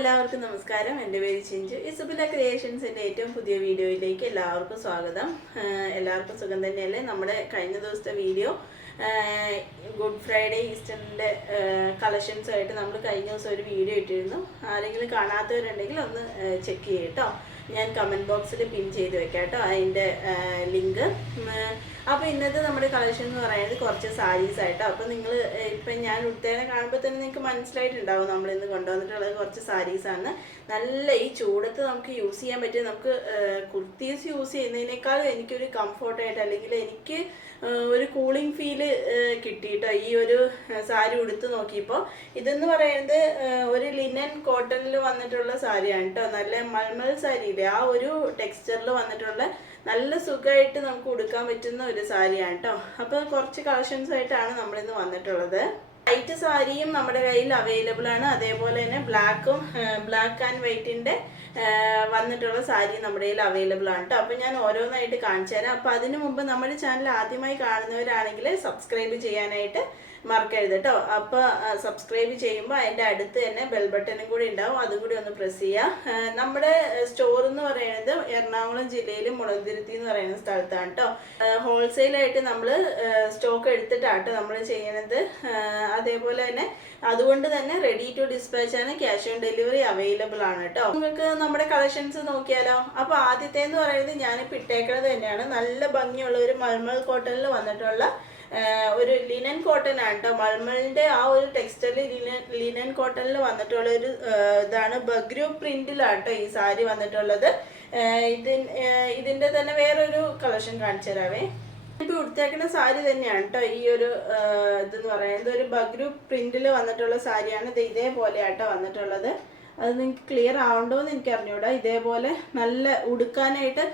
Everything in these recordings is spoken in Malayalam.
എല്ലാവർക്കും നമസ്കാരം. എൻ്റെ പേര് ചിഞ്ചു. ഇസുബില ക്രിയേഷൻസിൻ്റെ ഏറ്റവും പുതിയ വീഡിയോയിലേക്ക് എല്ലാവർക്കും സ്വാഗതം. എല്ലാവർക്കും സുഖം തന്നെയല്ലേ? നമ്മുടെ കഴിഞ്ഞ ദിവസത്തെ വീഡിയോ ഗുഡ് ഫ്രൈഡേ ഈസ്റ്ററിൻ്റെ കളക്ഷൻസുമായിട്ട് നമ്മൾ കഴിഞ്ഞ ദിവസം ഒരു വീഡിയോ ഇട്ടിരുന്നു. ആരെങ്കിലും കാണാത്തവരുണ്ടെങ്കിൽ ഒന്ന് ചെക്ക് ചെയ്യും കേട്ടോ. ഞാൻ കമൻറ്റ് ബോക്സിൽ പിൻ ചെയ്ത് വെക്കാം കേട്ടോ അതിൻ്റെ ലിങ്ക്. അപ്പോൾ ഇന്നത്തെ നമ്മുടെ കളക്ഷൻ എന്ന് പറയുന്നത് കുറച്ച് സാരീസ് ആയിട്ടോ. അപ്പോൾ നിങ്ങൾ ഇപ്പം ഞാൻ ഉടുത്തേനെ കാണുമ്പോൾ തന്നെ നിങ്ങൾക്ക് മനസ്സിലായിട്ടുണ്ടാവും നമ്മളിന്ന് കൊണ്ടുവന്നിട്ടുള്ളത് കുറച്ച് സാരീസാണ്. നല്ല ഈ ചൂടത്ത് നമുക്ക് യൂസ് ചെയ്യാൻ പറ്റും. നമുക്ക് കുർത്തീസ് യൂസ് ചെയ്യുന്നതിനേക്കാൾ എനിക്കൊരു കംഫോർട്ടായിട്ട് അല്ലെങ്കിൽ എനിക്ക് ഒരു കൂളിംഗ് ഫീല് കിട്ടിയിട്ടോ ഈ ഒരു സാരി ഉടുത്ത് നോക്കിയപ്പോൾ. ഇതെന്ന് പറയുന്നത് ഒരു ലിനൻ കോട്ടണിൽ വന്നിട്ടുള്ള സാരിയാണ് കേട്ടോ. നല്ല മൾമൽ സാരിയില്ലേ ആ ഒരു ടെക്സ്ചറിൽ വന്നിട്ടുള്ള നല്ല സുഖമായിട്ട് നമുക്ക് ഉടുക്കാൻ പറ്റുന്ന ഒരു സാരിയാണ് കേട്ടോ. അപ്പോൾ കുറച്ച് കളക്ഷൻസ് ആയിട്ടാണ് നമ്മളിന്ന് വന്നിട്ടുള്ളത്. വൈറ്റ് സാരിയും നമ്മുടെ കയ്യിൽ അവൈലബിൾ ആണ്. അതേപോലെ തന്നെ ബ്ലാക്ക് ആൻഡ് വൈറ്റിൻ്റെ വന്നിട്ടുള്ള സാരി നമ്മുടെ കയ്യിൽ അവൈലബിൾ ആണ് കേട്ടോ. അപ്പോൾ ഞാൻ ഓരോന്നായിട്ട് കാണിച്ചു തരാം. അപ്പോൾ അതിനു മുമ്പ് നമ്മുടെ ചാനൽ ആദ്യമായി കാണുന്നവരാണെങ്കിൽ സബ്സ്ക്രൈബ് ചെയ്യാനായിട്ട് മറക്കരുത് കേട്ടോ. അപ്പോൾ സബ്സ്ക്രൈബ് ചെയ്യുമ്പോൾ അതിൻ്റെ അടുത്ത് തന്നെ ബെൽ ബട്ടണും കൂടി ഉണ്ടാവും, അതും കൂടി ഒന്ന് പ്രസ് ചെയ്യുക. നമ്മുടെ സ്റ്റോർ എന്ന് പറയുന്നത് എറണാകുളം ജില്ലയിൽ മുളന്തുരുത്തി എന്ന് പറയുന്ന സ്ഥലത്താണ് കേട്ടോ. ഹോൾസെയിലായിട്ട് നമ്മൾ സ്റ്റോക്ക് എടുത്തിട്ടാട്ടോ നമ്മൾ ചെയ്യണത്. അതേപോലെ തന്നെ അതുകൊണ്ട് തന്നെ റെഡി ടു ഡിസ്പാച്ച് ആണ്, ക്യാഷ് ഓൺ ഡെലിവറി അവൈലബിൾ ആണ് കേട്ടോ. നിങ്ങൾക്ക് നമ്മുടെ കളക്ഷൻസ് നോക്കിയാലോ. അപ്പോൾ ആദ്യത്തെ എന്ന് പറയുന്നത് ഞാനിപ്പോൾ ഇട്ടേക്കുന്നത് തന്നെയാണ്. നല്ല ഭംഗിയുള്ള ഒരു മൾമൽ കോട്ടണിൽ വന്നിട്ടുള്ള ഒരു ലിനൻ കോട്ടൺ ആണ് കേട്ടോ. മൾമലിൻ്റെ ആ ഒരു ടെക്സ്റ്റൈൽ ലിനൻ കോട്ടണിൽ വന്നിട്ടുള്ള ഒരു ഇതാണ്. ബഗ്രു പ്രിന്റിലാണ് കേട്ടോ ഈ സാരി വന്നിട്ടുള്ളത്. ഇതിൻ്റെ തന്നെ വേറൊരു കളക്ഷൻ കാണിച്ചു തരാവേ. ഇപ്പോൾ ഉടുത്തേക്കുന്ന സാരി തന്നെയാണ് കേട്ടോ ഈ ഒരു ഇതെന്ന് പറയുന്നത്. ഒരു ബഗ്രു പ്രിന്റിൽ വന്നിട്ടുള്ള സാരിയാണ്. ഇത് ഇതേപോലെയാട്ടോ വന്നിട്ടുള്ളത്. അത് നിങ്ങൾക്ക് ക്ലിയർ ആവണ്ടോ എന്ന് എനിക്ക് അറിഞ്ഞൂടാ. ഇതേപോലെ നല്ല ഉടുക്കാനായിട്ട്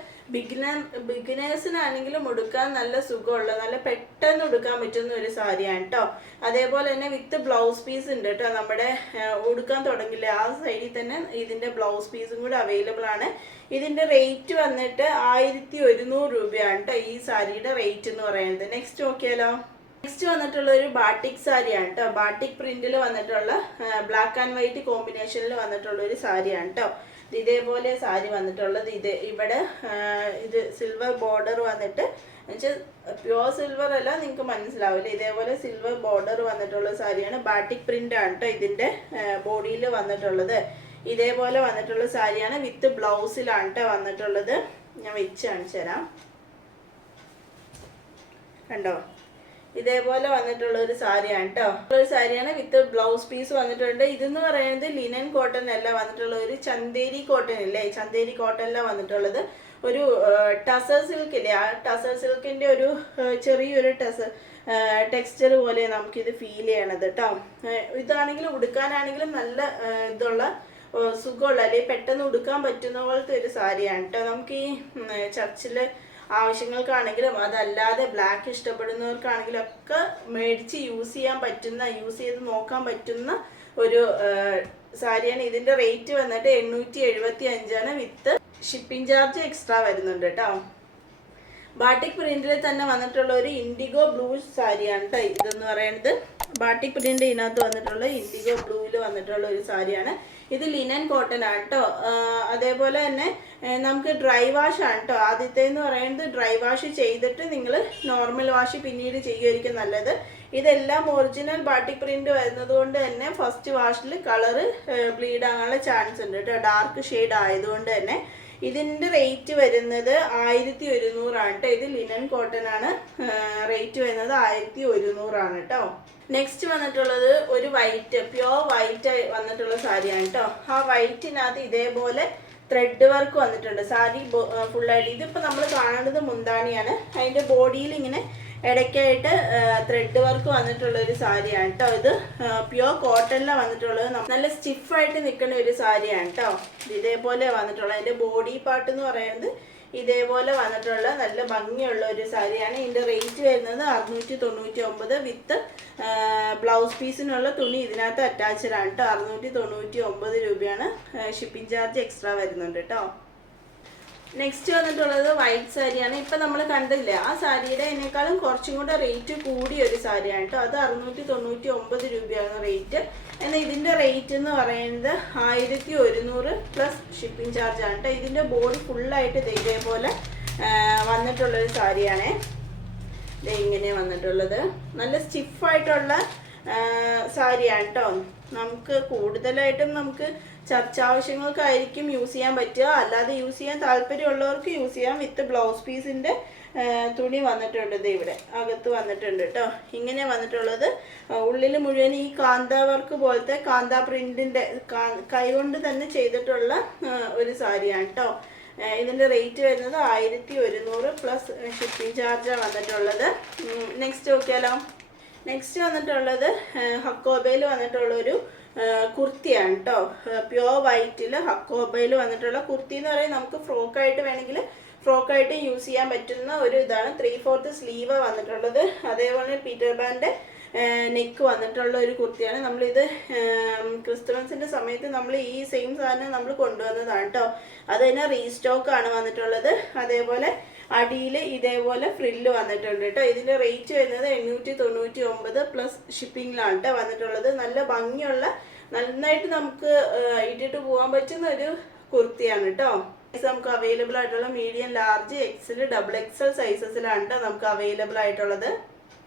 ബിഗിനേഴ്സിനാണെങ്കിലും ഉടുക്കാൻ നല്ല സുഖമുള്ള, നല്ല പെട്ടെന്ന് ഉടുക്കാൻ പറ്റുന്ന ഒരു സാരിയാണ് കേട്ടോ. അതേപോലെ തന്നെ വിത്ത് ബ്ലൗസ് പീസ് ഉണ്ട് കേട്ടോ. നമ്മുടെ ഉടുക്കാൻ തുടങ്ങില്ല ആ സൈഡിൽ തന്നെ ഇതിൻ്റെ ബ്ലൗസ് പീസും കൂടെ അവൈലബിൾ ആണ്. ഇതിൻ്റെ റേറ്റ് വന്നിട്ട് 1100 രൂപയാണ് കേട്ടോ ഈ സാരിയുടെ റേറ്റ് എന്ന് പറയുന്നത്. നെക്സ്റ്റ് നോക്കിയാലോ. നെക്സ്റ്റ് വന്നിട്ടുള്ള ഒരു ബാട്ടിക് സാരിയാണ് കേട്ടോ. ബാട്ടിക് പ്രിന്റിൽ വന്നിട്ടുള്ള ബ്ലാക്ക് ആൻഡ് വൈറ്റ് കോമ്പിനേഷനിൽ വന്നിട്ടുള്ള ഒരു സാരിയാണ് കേട്ടോ. ഇതേപോലെ സാരി വന്നിട്ടുള്ളത്. ഇവിടെ ഇത് സിൽവർ ബോർഡർ വന്നിട്ട് എന്നുവെച്ചാൽ പ്യുവർ സിൽവർ അല്ല, നിങ്ങൾക്ക് മനസ്സിലാവില്ല. ഇതേപോലെ സിൽവർ ബോർഡർ വന്നിട്ടുള്ള സാരിയാണ്. ബാട്ടിക് പ്രിന്റ് ആണ് കേട്ടോ ഇതിൻ്റെ ബോഡിയിൽ വന്നിട്ടുള്ളത്. ഇതേപോലെ വന്നിട്ടുള്ള സാരിയാണ്. വിത്ത് ബ്ലൗസിലാണ് കേട്ടോ വന്നിട്ടുള്ളത്. ഞാൻ വെച്ച് കാണിച്ചു തരാം. കണ്ടോ, ഇതേപോലെ വന്നിട്ടുള്ള ഒരു സാരിയാണ് കേട്ടോ. ഒരു സാരിയാണ് വിത്ത് ബ്ലൗസ് പീസ് വന്നിട്ടുണ്ട്. ഇതെന്ന് പറയുന്നത് ലിനൻ കോട്ടൺ അല്ല വന്നിട്ടുള്ള ഒരു ചന്തേരി കോട്ടൺ ഇല്ലേ, ചന്തേരി കോട്ടണിലാണ് വന്നിട്ടുള്ളത്. ഒരു ടസർ സിൽക്ക് ഇല്ലേ, ആ ടസർ സിൽക്കിൻ്റെ ഒരു ചെറിയൊരു ടെക്സ്ചർ പോലെ നമുക്കിത് ഫീൽ ചെയ്യണത് കേട്ടോ. ഇതാണെങ്കിലും ഉടുക്കാനാണെങ്കിലും നല്ല ഇതുള്ള സുഖമുള്ള അല്ലെങ്കിൽ പെട്ടെന്ന് ഉടുക്കാൻ പറ്റുന്ന പോലത്തെ ഒരു സാരിയാണ് കേട്ടോ. നമുക്ക് ഈ ചർച്ചിൽ ആവശ്യങ്ങൾക്കാണെങ്കിലും അതല്ലാതെ ബ്ലാക്ക് ഇഷ്ടപ്പെടുന്നവർക്കാണെങ്കിലും ഒക്കെ മേടിച്ച് യൂസ് ചെയ്ത് നോക്കാൻ പറ്റുന്ന ഒരു സാരിയാണ്. ഇതിൻ്റെ റേറ്റ് വന്നിട്ട് 875 വിത്ത് ഷിപ്പിംഗ് ചാർജ് എക്സ്ട്രാ വരുന്നുണ്ട് കേട്ടോ. ബാട്ടിക് പ്രിന്റിൽ തന്നെ വന്നിട്ടുള്ള ഒരു ഇൻഡിഗോ ബ്ലൂ സാരിയാണ് കേട്ടോ ഇതെന്ന് പറയുന്നത്. ബാട്ടിക് പ്രിന്റ് ഇതിനകത്ത് വന്നിട്ടുള്ള ഇൻഡിഗോ ബ്ലൂവിൽ വന്നിട്ടുള്ള ഒരു സാരിയാണ്. ഇത് ലിനൻ കോട്ടൺ ആണ് കേട്ടോ. അതേപോലെ തന്നെ നമുക്ക് ഡ്രൈ വാഷ് ആണ് കേട്ടോ. ആദ്യത്തെ എന്ന് പറയുന്നത് ഡ്രൈ വാഷ് ചെയ്തിട്ട് നിങ്ങൾ നോർമൽ വാഷ് പിന്നീട് ചെയ്യുമായിരിക്കും നല്ലത്. ഇതെല്ലാം ഒറിജിനൽ ബാട്ടിക് പ്രിന്റ് വരുന്നത് കൊണ്ട് തന്നെ ഫസ്റ്റ് വാഷിൽ കളറ് ബ്ലീഡ് ആകാനുള്ള ചാൻസ് ഉണ്ട് കേട്ടോ. ഡാർക്ക് ഷെയ്ഡ് ആയതുകൊണ്ട് തന്നെ. ഇതിൻ്റെ റേറ്റ് വരുന്നത് 1100 ആണ് കേട്ടോ. ഇത് ലിനൻ കോട്ടൺ ആണ്. റേറ്റ് വരുന്നത് 1100 ആണ് കേട്ടോ. നെക്സ്റ്റ് വന്നിട്ടുള്ളത് ഒരു വൈറ്റ്, പ്യുവർ വൈറ്റ് വന്നിട്ടുള്ള സാരിയാണ് കേട്ടോ. ആ വൈറ്റിനകത്ത് ഇതേപോലെ ത്രെഡ് വർക്ക് വന്നിട്ടുണ്ട്. സാരി ഫുള്ളായിട്ട്. ഇതിപ്പോൾ നമ്മൾ കാണുന്നത് മുന്താണിയാണ്. അതിൻ്റെ ബോഡിയിൽ ഇങ്ങനെ ഇടയ്ക്കായിട്ട് ത്രെഡ് വർക്ക് വന്നിട്ടുള്ള ഒരു സാരിയാണ് കേട്ടോ. ഇത് പ്യുവർ കോട്ടണിലാണ് വന്നിട്ടുള്ളത്. നല്ല സ്റ്റിഫായിട്ട് നിൽക്കുന്ന ഒരു സാരിയാണ് കേട്ടോ. ഇതേപോലെ വന്നിട്ടുള്ള അതിൻ്റെ ബോഡി പാർട്ട് എന്ന് പറയുന്നത് ഇതേപോലെ വന്നിട്ടുള്ള നല്ല ഭംഗിയുള്ള ഒരു സാരിയാണ്. ഇതിൻ്റെ റേറ്റ് വരുന്നത് 699 വിത്ത് ബ്ലൗസ് പീസിനുള്ള തുണി ഇതിനകത്ത് അറ്റാച്ച്ഡ് ആണ് കേട്ടോ. 699 രൂപയാണ്. ഷിപ്പിംഗ് ചാർജ് എക്സ്ട്രാ വരുന്നുണ്ട് കേട്ടോ. നെക്സ്റ്റ് വന്നിട്ടുള്ളത് വൈറ്റ് സാരിയാണ്. ഇപ്പം നമ്മൾ കണ്ടില്ലേ ആ സാരിയുടെ അതിനേക്കാളും കുറച്ചും കൂടെ റേറ്റ് കൂടിയ ഒരു സാരിയാണ് കേട്ടോ. അത് 699 രൂപയാണ് റേറ്റ്. എന്നാൽ ഇതിൻ്റെ റേറ്റ് എന്ന് പറയുന്നത് 1100 പ്ലസ് ഷിപ്പിംഗ് ചാർജ് ആണ് കേട്ടോ. ഇതിൻ്റെ ബോഡി ഫുള്ളായിട്ട് ഇതേപോലെ വന്നിട്ടുള്ളൊരു സാരിയാണേ. ഇത് ഇങ്ങനെ വന്നിട്ടുള്ളത് നല്ല സ്റ്റിഫായിട്ടുള്ള സാരിയാണ് കേട്ടോ. നമുക്ക് കൂടുതലായിട്ടും നമുക്ക് ചർച്ചാവശ്യങ്ങൾക്കായിരിക്കും യൂസ് ചെയ്യാൻ പറ്റുക. അല്ലാതെ യൂസ് ചെയ്യാൻ താല്പര്യമുള്ളവർക്ക് യൂസ് ചെയ്യാം. വിത്ത് ബ്ലൗസ് പീസിൻ്റെ തുണി വന്നിട്ടുണ്ട്. ഇത് ഇവിടെ അകത്ത് വന്നിട്ടുണ്ട് കേട്ടോ. ഇങ്ങനെ വന്നിട്ടുള്ളത് ഉള്ളിൽ മുഴുവൻ ഈ കാന്ത വർക്ക് പോലത്തെ കാന്ത പ്രിൻറ്റിൻ്റെ കൈകൊണ്ട് തന്നെ ചെയ്തിട്ടുള്ള ഒരു സാരിയാണ് കേട്ടോ. ഇതിൻ്റെ റേറ്റ് വരുന്നത് 1100 പ്ലസ് ഷിപ്പിംഗ് ചാർജാണ് വന്നിട്ടുള്ളത്. നെക്സ്റ്റ് നോക്കിയാലോ. നെക്സ്റ്റ് വന്നിട്ടുള്ളത് ഹക്കോബയിൽ വന്നിട്ടുള്ളൊരു കുർത്തിയാണ് കേട്ടോ. പ്യോർ വൈറ്റിൽ ഹക്കോബയിൽ വന്നിട്ടുള്ള കുർത്തി എന്ന് പറയുന്നത് നമുക്ക് ഫ്രോക്കായിട്ട് വേണമെങ്കിൽ ഫ്രോക്കായിട്ട് യൂസ് ചെയ്യാൻ പറ്റുന്ന ഒരു ഇതാണ്. 3/4 സ്ലീവ് വന്നിട്ടുള്ളത്. അതേപോലെ പീറ്റർ പാൻ്റെ നെക്ക് വന്നിട്ടുള്ള ഒരു കുർത്തിയാണ്. നമ്മളിത് ക്രിസ്മസിൻ്റെ സമയത്ത് നമ്മൾ ഈ സെയിം സാധനം നമ്മൾ കൊണ്ടുവന്നതാണ് കേട്ടോ. അത് തന്നെ റീസ്റ്റോക്കാണ് വന്നിട്ടുള്ളത്. അതേപോലെ അടിയിൽ ഇതേപോലെ ഫ്രില്ല് വന്നിട്ടുണ്ട് കേട്ടോ. ഇതിൻ്റെ റേറ്റ് വരുന്നത് 899 പ്ലസ് ഷിപ്പിങ്ങിലാണ് കേട്ടോ വന്നിട്ടുള്ളത്. നല്ല ഭംഗിയുള്ള നന്നായിട്ട് നമുക്ക് ഇട്ടിട്ട് പോകാൻ പറ്റുന്ന ഒരു കുർത്തിയാണ് കേട്ടോ. നമുക്ക് അവൈലബിൾ ആയിട്ടുള്ള മീഡിയം, ലാർജ്, എക്സൽ, XXL സൈസസിലാണ് കേട്ടോ നമുക്ക് അവൈലബിൾ ആയിട്ടുള്ളത്.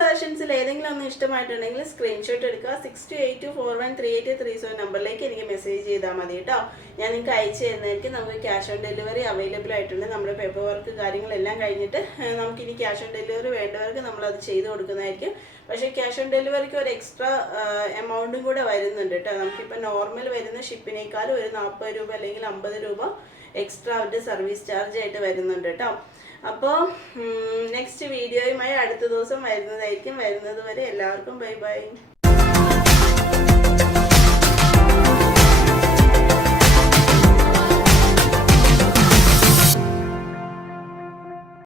കളക്ഷൻസിൽ ഏതെങ്കിലും ഒന്ന് ഇഷ്ടമായിട്ടുണ്ടെങ്കിൽ സ്ക്രീൻഷോട്ട് എടുക്കുക. 6284138337 നമ്പറിലേക്ക് എനിക്ക് മെസ്സേജ് ചെയ്താൽ മതി കേട്ടോ. ഞാൻ നിങ്ങൾക്ക് അയച്ചു തരുന്നതായിരിക്കും. നമുക്ക് ക്യാഷ് ഓൺ ഡെലിവറി അവൈലബിൾ ആയിട്ടുണ്ട്. നമ്മുടെ പേപ്പർ വർക്ക് കാര്യങ്ങളെല്ലാം കഴിഞ്ഞിട്ട് നമുക്കിനി ക്യാഷ് ഓൺ ഡെലിവറി വേണ്ടവർക്ക് നമ്മളത് ചെയ്ത് കൊടുക്കുന്നതായിരിക്കും. പക്ഷേ ക്യാഷ് ഓൺ ഡെലിവറിക്ക് ഒരു എക്സ്ട്രാ എമൗണ്ടും കൂടെ വരുന്നുണ്ട് കേട്ടോ. നമുക്കിപ്പോൾ നോർമൽ വരുന്ന ഷിപ്പിനേക്കാളും ഒരു 40 രൂപ അല്ലെങ്കിൽ 50 രൂപ എക്സ്ട്രാ അവരുടെ സർവീസ് ചാർജ് ആയിട്ട് വരുന്നുണ്ട് കേട്ടോ. അപ്പോൾ നെക്സ്റ്റ് വീഡിയോയുമായി അടുത്ത ദിവസം വരുന്നതായിരിക്കും. വരുന്നത് വരെ എല്ലാവർക്കും ബൈ ബൈ.